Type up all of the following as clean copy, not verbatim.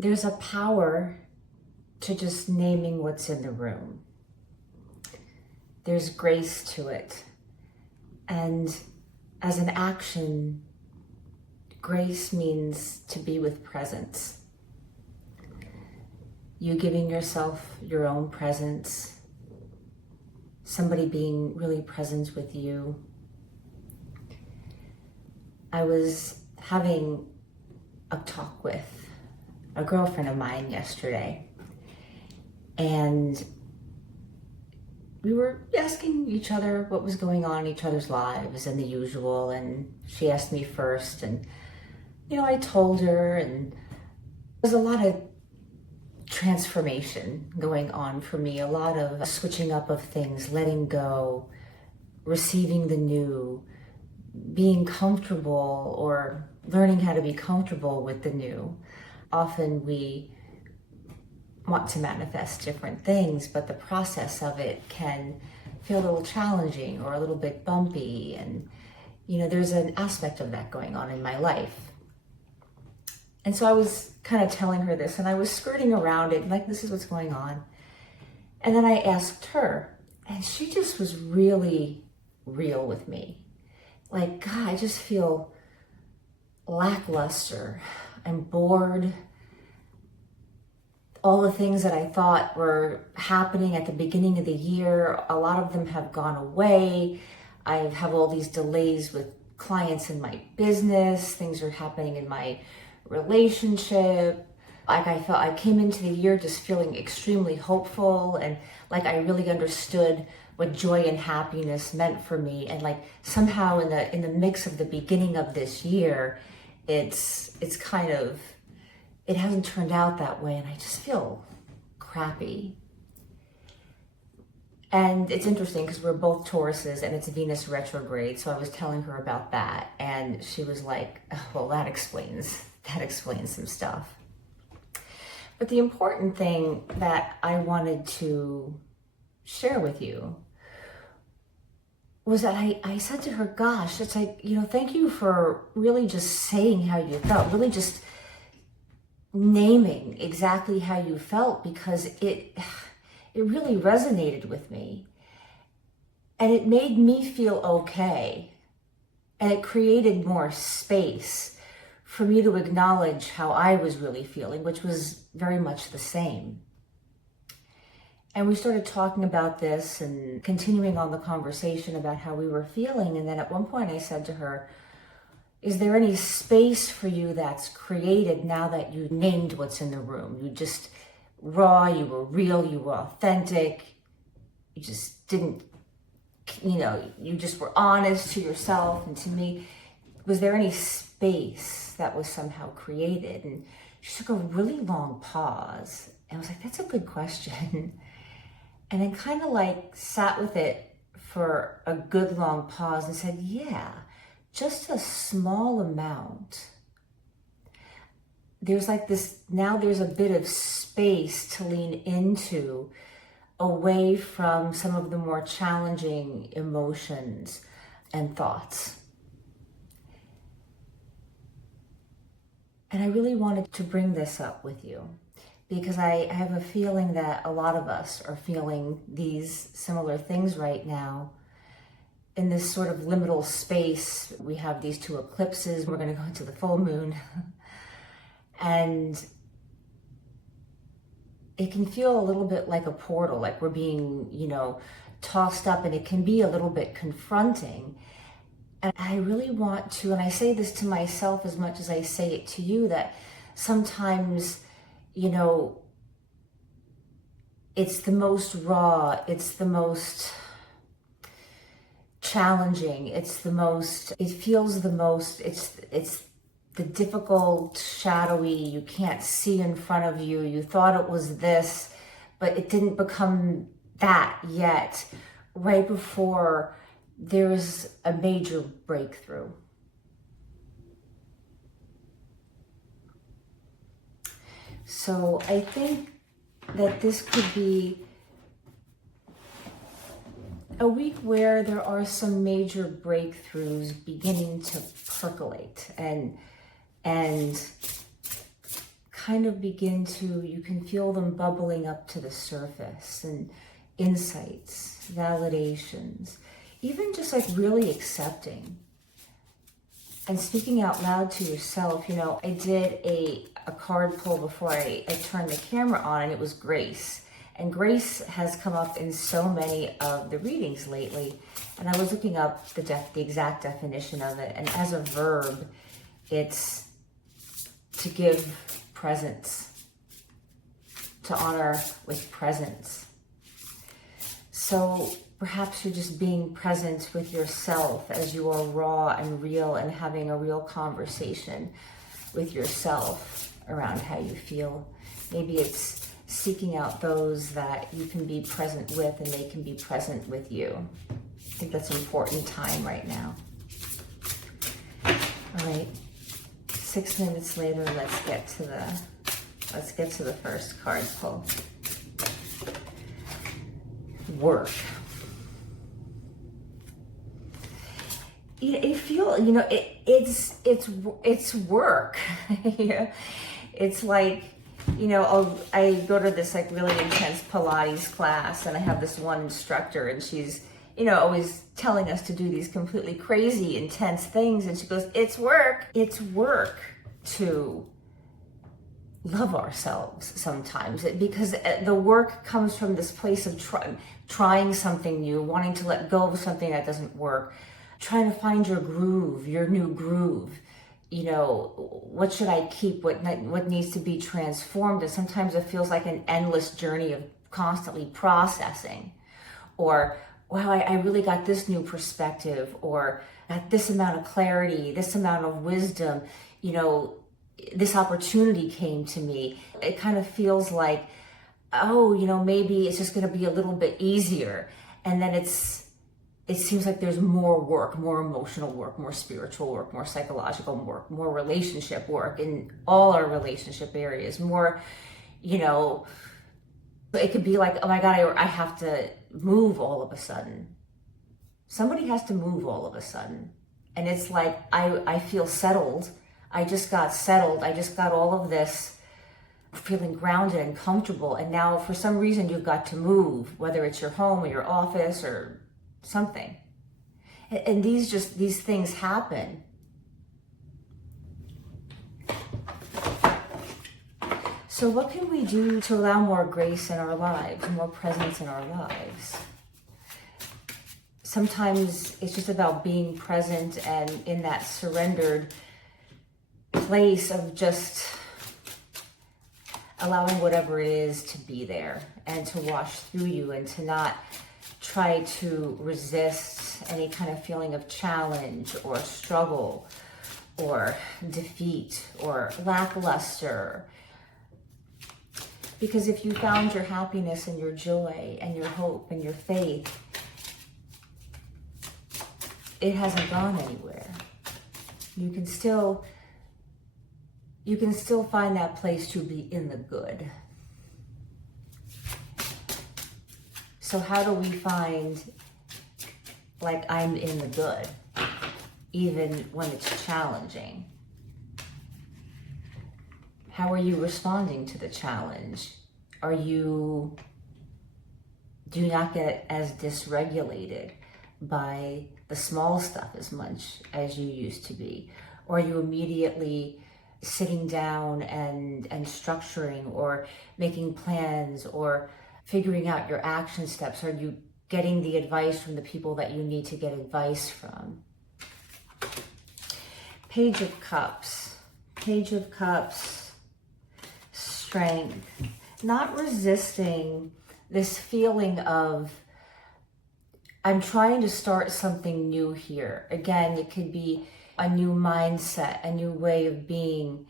there's a power to just naming what's in the room. There's grace to it. And as an action, grace means to be with presence. You giving yourself your own presence, somebody being really present with you. I was having a talk with a girlfriend of mine yesterday, and we were asking each other what was going on in each other's lives and the usual, and she asked me first, and I told her, and there's a lot of transformation going on for me, a lot of switching up of things, letting go, receiving the new, being comfortable or learning how to be comfortable with the new. Often we want to manifest different things, but the process of it can feel a little challenging or a little bit bumpy. And, there's an aspect of that going on in my life. And so I was kind of telling her this, and I was skirting around it, like, this is what's going on. And then I asked her, and she just was really real with me. Like, God, I just feel lackluster. I'm bored. All the things that I thought were happening at the beginning of the year, a lot of them have gone away. I have all these delays with clients in my business. Things are happening in my relationship. Like, I came into the year just feeling extremely hopeful, and like I really understood what joy and happiness meant for me. And like somehow in the mix of the beginning of this year, it's kind of, it hasn't turned out that way, and I just feel crappy. And it's interesting because we're both Tauruses and it's Venus retrograde. So I was telling her about that, and she was like, oh, well, that explains some stuff. But the important thing that I wanted to share with you was that I said to her, gosh, it's like, thank you for really just saying how you felt, really just naming exactly how you felt, because it really resonated with me. And it made me feel okay. And it created more space for me to acknowledge how I was really feeling, which was very much the same. And we started talking about this and continuing on the conversation about how we were feeling. And then at one point I said to her, is there any space for you that's created now that you named what's in the room? You just raw, you were real, you were authentic. You just didn't, you just were honest to yourself and to me. Was there any space that was somehow created? And she took a really long pause and was like, that's a good question. And then kind of like sat with it for a good long pause and said, yeah, just a small amount. There's like this, now there's a bit of space to lean into, away from some of the more challenging emotions and thoughts. And I really wanted to bring this up with you, because I have a feeling that a lot of us are feeling these similar things right now. In this sort of liminal space, we have these two eclipses. We're going to go into the full moon. And it can feel a little bit like a portal, like we're being, tossed up, and it can be a little bit confronting. And I really want to, and I say this to myself as much as I say it to you, that sometimes, it's the most raw, it's the most challenging, it feels the most, it's the difficult, shadowy, you can't see in front of you. You thought it was this, but it didn't become that yet, right before there's a major breakthrough. So I think that this could be a week where there are some major breakthroughs beginning to percolate and kind kind of you can feel them bubbling up to the surface, and insights, validations, even just like really accepting and speaking out loud to yourself. I did a card pull before I turned the camera on, and it was grace. And grace has come up in so many of the readings lately. And I was looking up the exact definition of it. And as a verb, it's to give presence, to honor with presence. So perhaps you're just being present with yourself as you are raw and real, and having a real conversation with yourself around how you feel. Maybe it's seeking out those that you can be present with and they can be present with you. I think that's an important time right now. All right, 6 minutes later, let's get to the first card pull. Work. You feel, it's work. It's like, I go to this like really intense Pilates class, and I have this one instructor, and she's, always telling us to do these completely crazy, intense things. And she goes, it's work. It's work to love ourselves sometimes, because the work comes from this place of trying something new, wanting to let go of something that doesn't work, trying to find your groove, your new groove. What should I keep? What needs to be transformed? And sometimes it feels like an endless journey of constantly processing, or wow, I really got this new perspective, or got this amount of clarity, this amount of wisdom, this opportunity came to me. It kind of feels like, oh, maybe it's just going to be a little bit easier. And then it seems like there's more work, more emotional work, more spiritual work, more psychological work, more relationship work in all our relationship areas, more, it could be like, oh my God, I have to move all of a sudden. Somebody has to move all of a sudden. And it's like, I feel settled. I just got settled. I just got all of this feeling grounded and comfortable. And now for some reason you've got to move, whether it's your home or your office or something. And these things happen. So what can we do to allow more grace in our lives, more presence in our lives? Sometimes it's just about being present and in that surrendered place of just allowing whatever it is to be there and to wash through you, and to not try to resist any kind of feeling of challenge or struggle or defeat or lackluster. Because if you found your happiness and your joy and your hope and your faith, it hasn't gone anywhere. You can still find that place to be in the good. So how do we find, like, I'm in the good, even when it's challenging? How are you responding to the challenge? Do you not get as dysregulated by the small stuff as much as you used to be? Or are you immediately sitting down and structuring or making plans or figuring out your action steps? Are you getting the advice from the people that you need to get advice from? Page of Cups. Page of Cups, strength. Not resisting this feeling of, I'm trying to start something new here. Again, it could be a new mindset, a new way of being,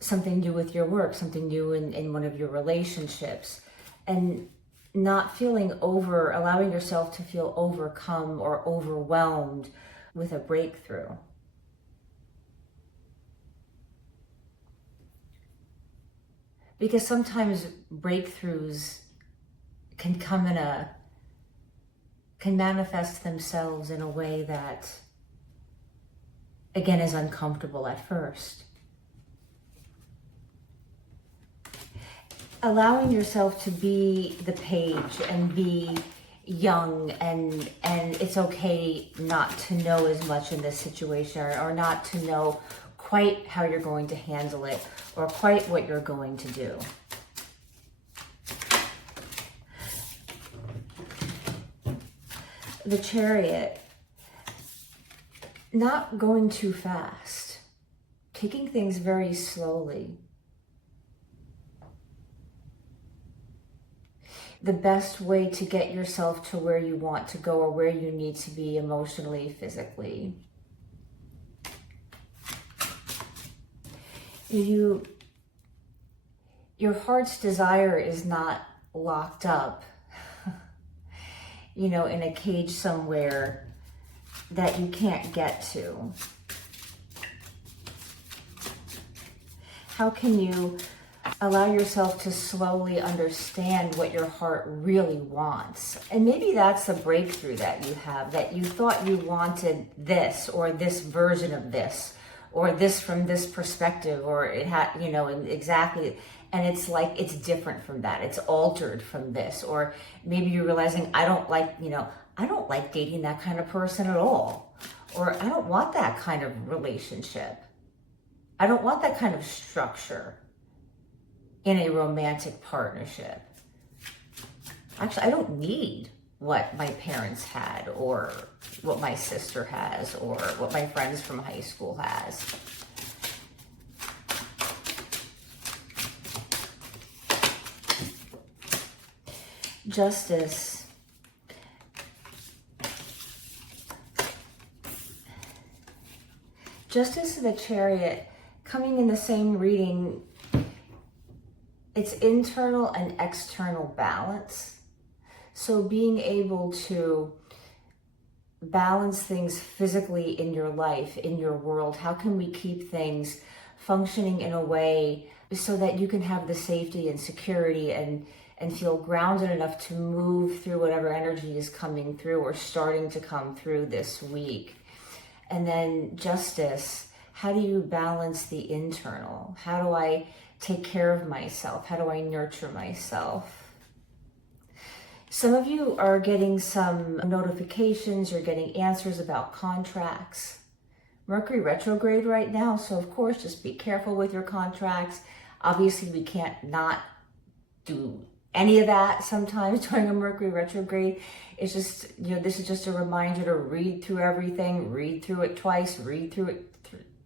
something new with your work, something new in one of your relationships. And not allowing yourself to feel overcome or overwhelmed with a breakthrough. Because sometimes breakthroughs can manifest themselves in a way that, again, is uncomfortable at first. allowing yourself to be the page and be young, and it's okay not to know as much in this situation, or not to know quite how you're going to handle it or quite what you're going to do. The Chariot, not going too fast, taking things very slowly. The best way to get yourself to where you want to go or where you need to be emotionally, physically. Your heart's desire is not locked up, in a cage somewhere that you can't get to. How can you allow yourself to slowly understand what your heart really wants? And maybe that's the breakthrough that you have, that you thought you wanted this, or this version of this, or this from this perspective, or it had, and exactly, and it's like, it's different from that. It's altered from this. Or maybe you're realizing, I don't like dating that kind of person at all. Or I don't want that kind of relationship. I don't want that kind of structure in a romantic partnership. Actually, I don't need what my parents had, or what my sister has, or what my friends from high school has. Justice. Justice of the Chariot, coming in the same reading, it's internal and external balance. So being able to balance things physically in your life, in your world. How can we keep things functioning in a way so that you can have the safety and security and feel grounded enough to move through whatever energy is coming through or starting to come through this week? And then justice. How do you balance the internal? How do I take care of myself? How do I nurture myself? Some of you are getting some notifications, you're getting answers about contracts. Mercury retrograde right now, so of course, just be careful with your contracts. Obviously, we can't not do any of that sometimes during a Mercury retrograde. It's just, this is just a reminder to read through everything, read through it twice, read through it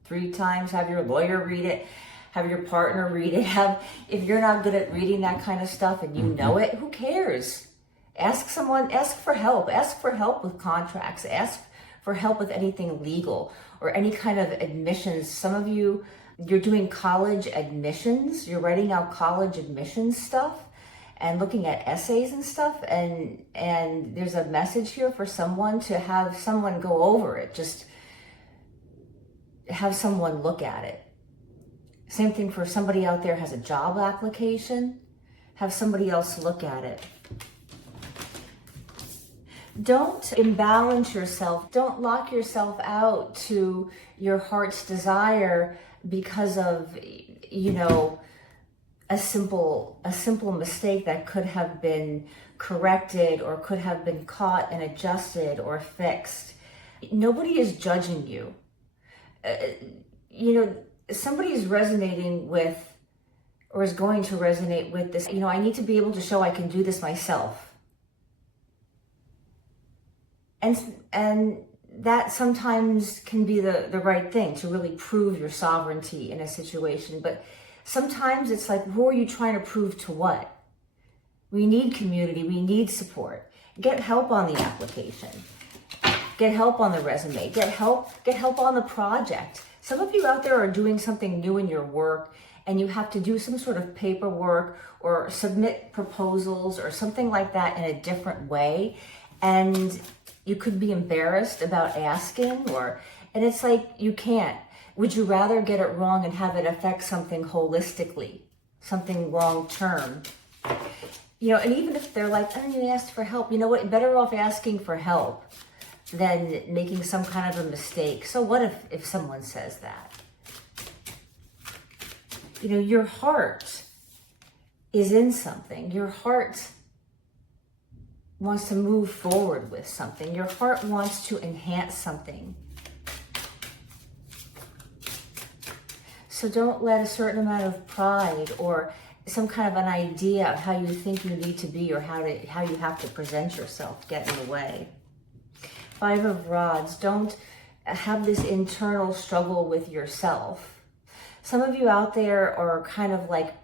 3 times, have your lawyer read it, have your partner read it. If you're not good at reading that kind of stuff and you know it, who cares? Ask someone, ask for help with contracts, ask for help with anything legal or any kind of admissions. Some of you, you're doing college admissions, you're writing out college admissions stuff and looking at essays and stuff, and there's a message here for someone to have someone go over it, just have someone look at it. Same thing for somebody out there has a job application, have somebody else look at it. Don't imbalance yourself. Don't lock yourself out to your heart's desire because of, a simple mistake that could have been corrected or could have been caught and adjusted or fixed. Nobody is judging you. Somebody is resonating with, or is going to resonate with this. I need to be able to show I can do this myself. And that sometimes can be the right thing to really prove your sovereignty in a situation. But sometimes it's like, who are you trying to prove to what? We need community. We need support. Get help on the application. Get help on the resume. Get help on the project. Some of you out there are doing something new in your work and you have to do some sort of paperwork or submit proposals or something like that in a different way. And you could be embarrassed about asking, and it's like, you can't. Would you rather get it wrong and have it affect something holistically, something long-term? And even if they're like, oh, you asked for help, you know what? Better off asking for help than making some kind of a mistake. So what if someone says that? Your heart is in something. Your heart wants to move forward with something. Your heart wants to enhance something. So don't let a certain amount of pride or some kind of an idea of how you think you need to be or how you have to present yourself get in the way. 5 of Rods, don't have this internal struggle with yourself. Some of you out there are kind of like,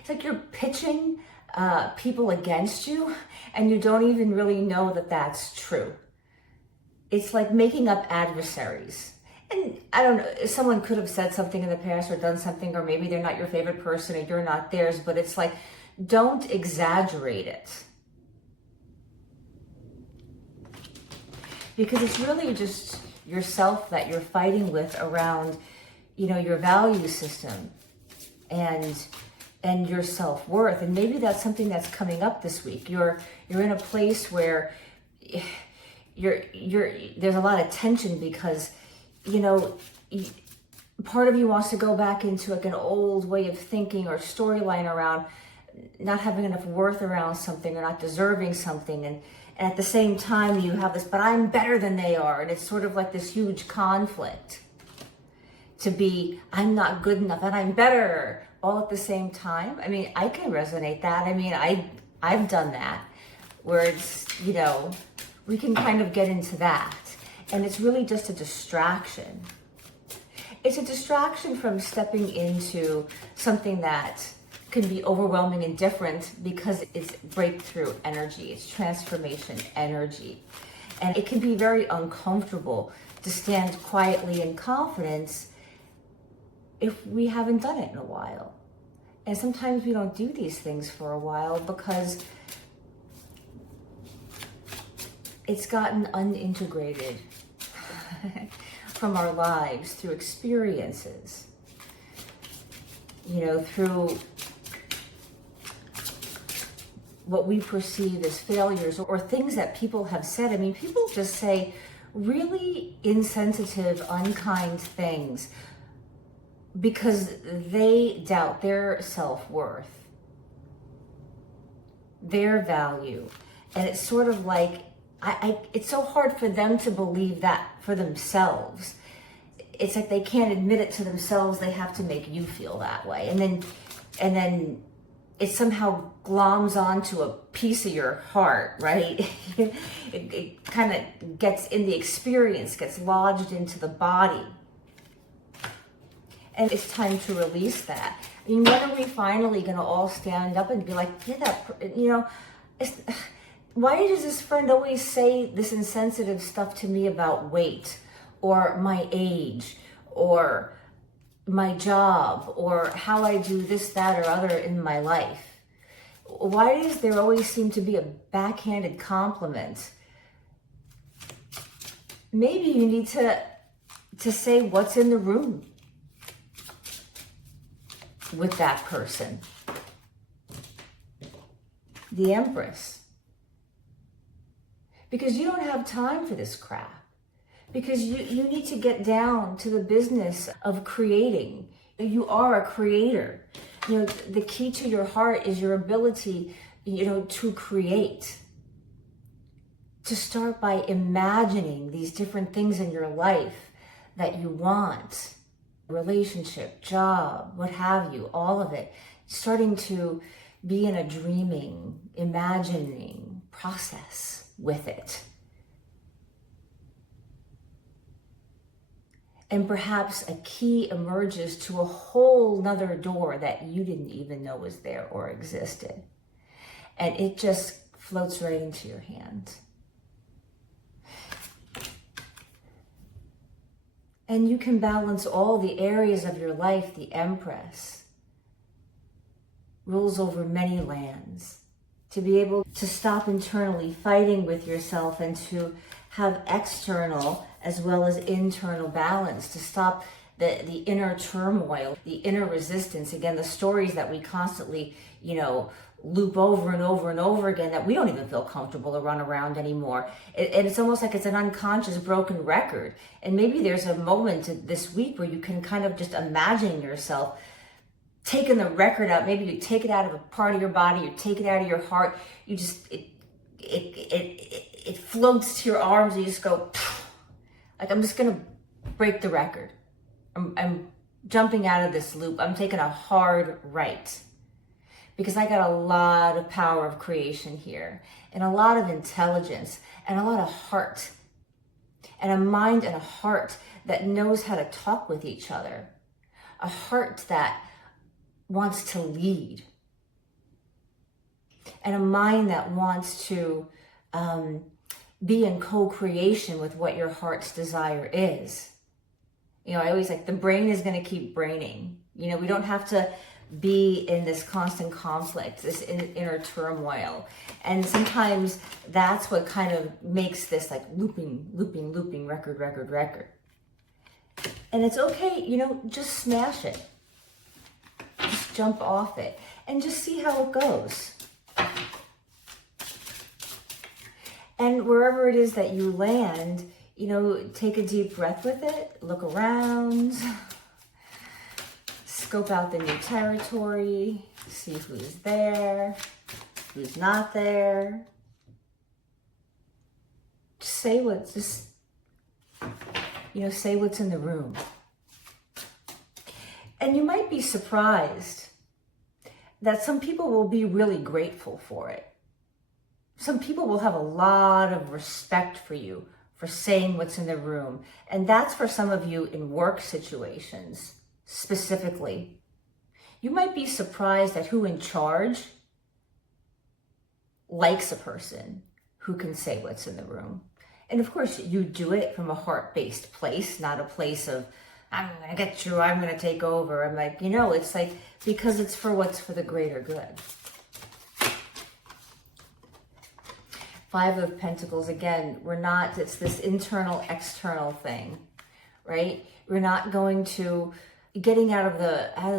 it's like you're pitching people against you and you don't even really know that that's true. It's like making up adversaries. And I don't know, someone could have said something in the past or done something, or maybe they're not your favorite person or you're not theirs, but it's like, don't exaggerate it. Because it's really just yourself that you're fighting with around, your value system and your self-worth. And maybe that's something that's coming up this week. You're in a place where there's a lot of tension because part of you wants to go back into like an old way of thinking or storyline around not having enough worth around something or not deserving something. And at the same time you have this, but I'm better than they are. And it's sort of like this huge conflict to be, I'm not good enough and I'm better all at the same time. I mean, I can resonate that. I mean, I've done that where it's, we can kind of get into that. And it's really just a distraction. It's a distraction from stepping into something that can be overwhelming and different because it's breakthrough energy, it's transformation energy. And it can be very uncomfortable to stand quietly in confidence if we haven't done it in a while. And sometimes we don't do these things for a while because it's gotten unintegrated from our lives through experiences, through what we perceive as failures or things that people have said. I mean, people just say really insensitive, unkind things because they doubt their self-worth, their value. And it's sort of like, it's so hard for them to believe that for themselves. It's like they can't admit it to themselves. They have to make you feel that way. And then it somehow gloms onto a piece of your heart, right? it kind of gets in the experience, gets lodged into the body. And it's time to release that. I mean, when are we finally going to all stand up and be like, yeah, why does this friend always say this insensitive stuff to me about weight or my age or my job or how I do this, that, or other in my life? Why does there always seem to be a backhanded compliment? Maybe you need to say what's in the room with that person. The Empress. Because you don't have time for this crap. Because you need to get down to the business of creating. You are a creator. The key to your heart is your ability, to create. To start by imagining these different things in your life that you want. Relationship, job, what have you, all of it. Starting to be in a dreaming, imagining process with it. And perhaps a key emerges to a whole nother door that you didn't even know was there or existed. And it just floats right into your hand. And you can balance all the areas of your life. The Empress rules over many lands. To be able to stop internally fighting with yourself and to have external as well as internal balance, to stop the inner turmoil, the inner resistance. Again, the stories that we constantly, loop over and over and over again that we don't even feel comfortable to run around anymore. And it's almost like it's an unconscious broken record. And maybe there's a moment this week where you can kind of just imagine yourself taking the record out. Maybe you take it out of a part of your body, you take it out of your heart, you just, it floats to your arms, and you just go, like, I'm just gonna break the record. I'm jumping out of this loop. I'm taking a hard right. Because I got a lot of power of creation here, and a lot of intelligence, and a lot of heart, and a mind and a heart that knows how to talk with each other. A heart that wants to lead, and a mind that wants to be in co-creation with what your heart's desire is. You know, I always like, the brain is going to keep braining. You know, we don't have to be in this constant conflict, this inner turmoil. And sometimes that's what kind of makes this like looping record. And it's okay, you know, just smash it. Just jump off it and just see how it goes. And wherever it is that you land, you know, take a deep breath with it, look around, scope out the new territory, see who's there, who's not there. Just say say what's in the room. And you might be surprised that some people will be really grateful for it. Some people will have a lot of respect for you for saying what's in the room. And that's for some of you in work situations specifically. You might be surprised at who in charge likes a person who can say what's in the room. And of course, you do it from a heart-based place, not a place of, I'm going to get you, I'm going to take over. I'm like, you know, it's like, because it's for what's for the greater good. Five of Pentacles, again, it's this internal, external thing, right? We're not going to, getting out of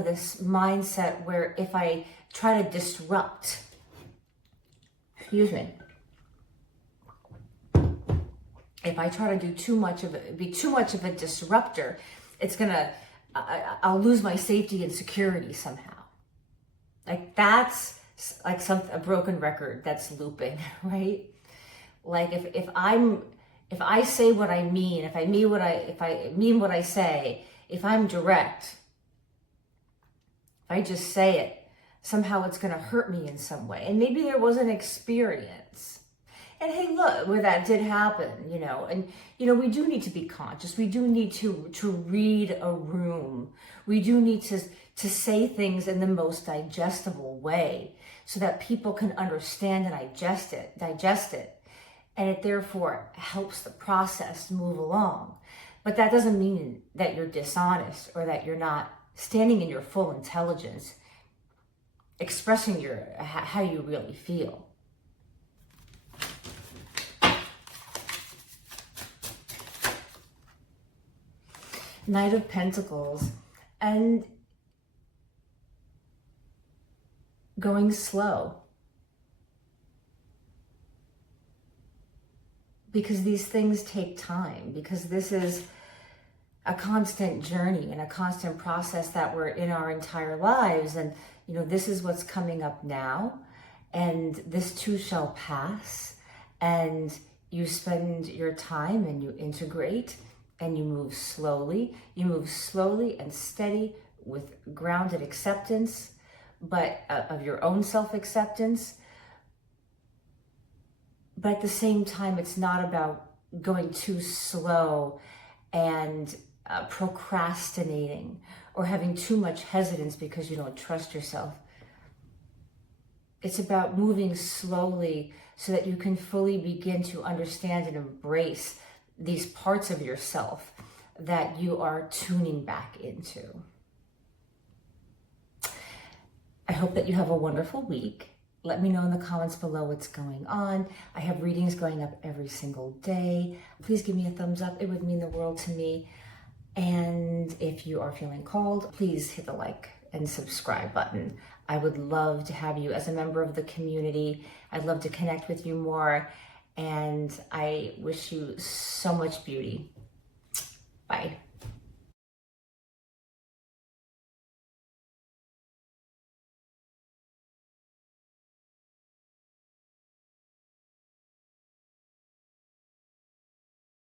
this mindset where if I try to disrupt, if I try to do be too much of a disruptor, it's gonna, I'll lose my safety and security somehow. Like that's like a broken record that's looping, right? Like if I say what I mean, if I mean what I say, if I'm direct, if I just say it, somehow it's gonna hurt me in some way. And maybe there was an experience. And hey, look, where that did happen, you know, and, you know, we do need to be conscious. We do need to read a room. We do need to say things in the most digestible way so that people can understand and digest it. And it therefore helps the process move along. But that doesn't mean that you're dishonest or that you're not standing in your full intelligence, expressing how you really feel. Knight of Pentacles, and going slow. Because these things take time, because this is a constant journey and a constant process that we're in our entire lives. And, you know, this is what's coming up now, and this too shall pass. And you spend your time and you integrate and you move slowly. You move slowly and steady with grounded acceptance, but of your own self-acceptance. But at the same time, it's not about going too slow and procrastinating or having too much hesitance because you don't trust yourself. It's about moving slowly so that you can fully begin to understand and embrace these parts of yourself that you are tuning back into. I hope that you have a wonderful week. Let me know in the comments below what's going on. I have readings going up every single day. Please give me a thumbs up. It would mean the world to me. And if you are feeling called, please hit the like and subscribe button. I would love to have you as a member of the community. I'd love to connect with you more. And I wish you so much beauty. Bye.